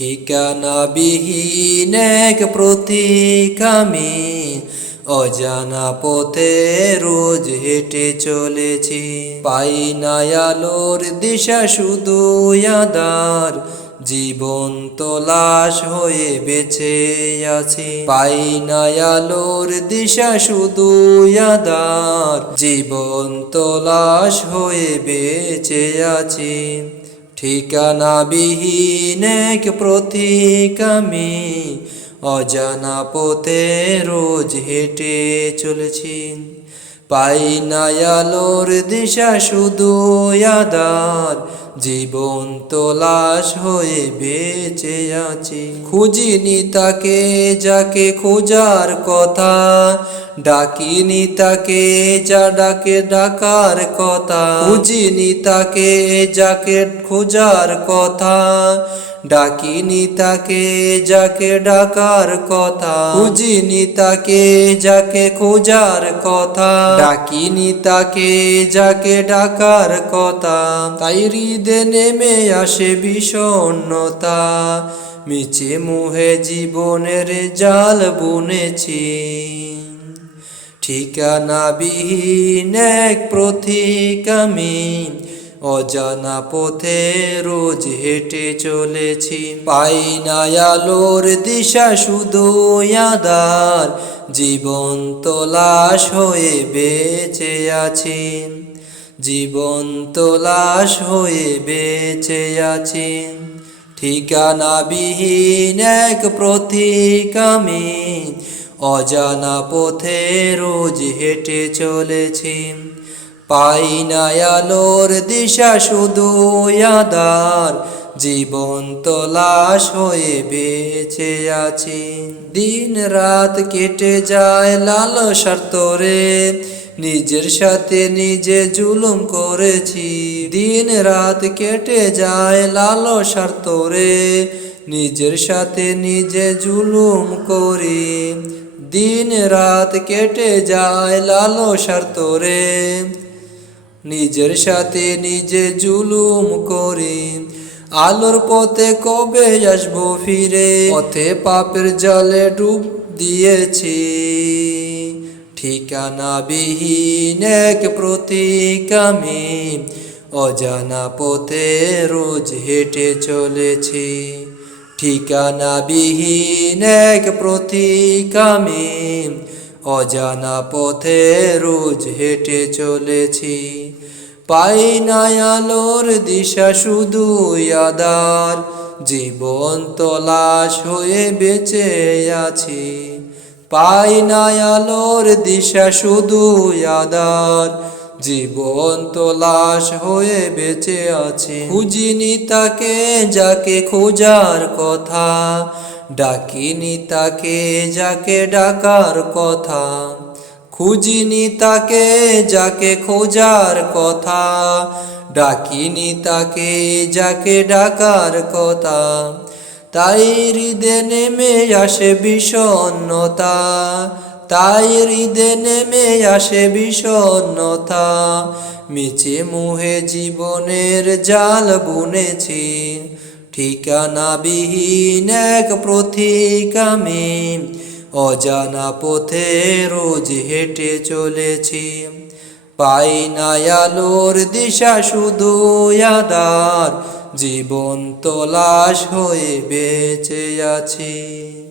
ঠিকানাবিহীন এক প্রতীক আমি। অজানা পথে রোজ হেঁটে চলেছি। পাই না আলোর দিশা, শুধু আদার জীবন তলাশ হয়ে বেঁচে আছি। পাই না আলোর দিশা, শুধু আদার জীবন তলাশ হয়ে বেঁচে আছি। ঠিকানা বিহীন এক প্রতীক আমি অজানা পথে রোজ হেঁটে চলেছি। পাই না আলোর দিশা, শুধু আদার জীবন তলাশ হয়ে বেঁচে আছি। খুঁজিনি তাকে, যাকে খোঁজার কথা ডাকিনি তাকে যা ডাকে ডাকার কথা। খুঁজিনি তাকে যাকে খোঁজার কথা। ডাকিনি তাকে যাকে ডাকার কথা। খুঁজিনি তাকে যাকে খোঁজার কথা। ডাকিনি তাকে যাকে ডাকার কথা। তাই হৃদে নেমে আসে বিষণ্ণতা। মিছে মুহে জীবনের জাল বুনেছি। ঠিকানা বিহীন এক প্রতীক আমি। অজানা পথে রোজ হেঁটে চলেছি। পাই না আলোর দিশা, শুধু আদার জীবন তলাশ হয়ে বেঁচে আছি। জীবন তলাশ হয়ে বেঁচে আছি। ঠিকানা বিহীন এক প্রতীক আমি। অজানা পথে রোজ হেঁটে চলেছি। পাই না আলোর দিশা, শুধু আদার জীবন তলাশ হয়ে বেঁচে আছি। দিন রাত কেটে যায় লাল তরে নিজের সাথে নিজে জুলুম করেছি। দিন রাত কেটে যায় লাল তরে নিজের সাথে নিজে জুলুম করি। দিন রাত কেটে যায় লালসার তোরে নিজের সাথে নিজে জুলুম করি। আলোর পথে কবে আসব ফিরে? পথে পাপের জলে ডুব দিয়েছি। ঠিকানা বিহীন এক প্রতীক আমি। অজানা পথে রোজ হেঁটে চলেছি। ঠিকানা বিহীন এক প্রতীক আমি অজানা পথে রোজ হেঁটে চলেছি। পাই না আলোর দিশা শুধু আদার জীবন তলাশ হয়ে বেঁচে আছি। পাই না আলোর দিশা শুধু আদার জীবন তো লাশ হয়ে বেঁচে আছে। খুঁজিনি তাকে, যাকে খোঁজার কথা। ডাকিনি তাকে, যাকে ডাকার কথা। খুঁজিনি তাকে, যাকে খোঁজার কথা। ডাকিনি তাকে, যাকে ডাকার কথা। তাই হৃদে নেমে আসে বিষণ্ণতা। তাই হৃদে নেমে আসে বিষণ্ণতা। মিছে মুহে জীবনের জাল বুনেছি। ঠিকানা বিহীন এক প্রতীক আমি। অজানা পথে রোজ হেঁটে চলেছি। পাই না আলোর দিশা, শুধু আদার জীবন তলাশ হয়ে বেঁচে আছি।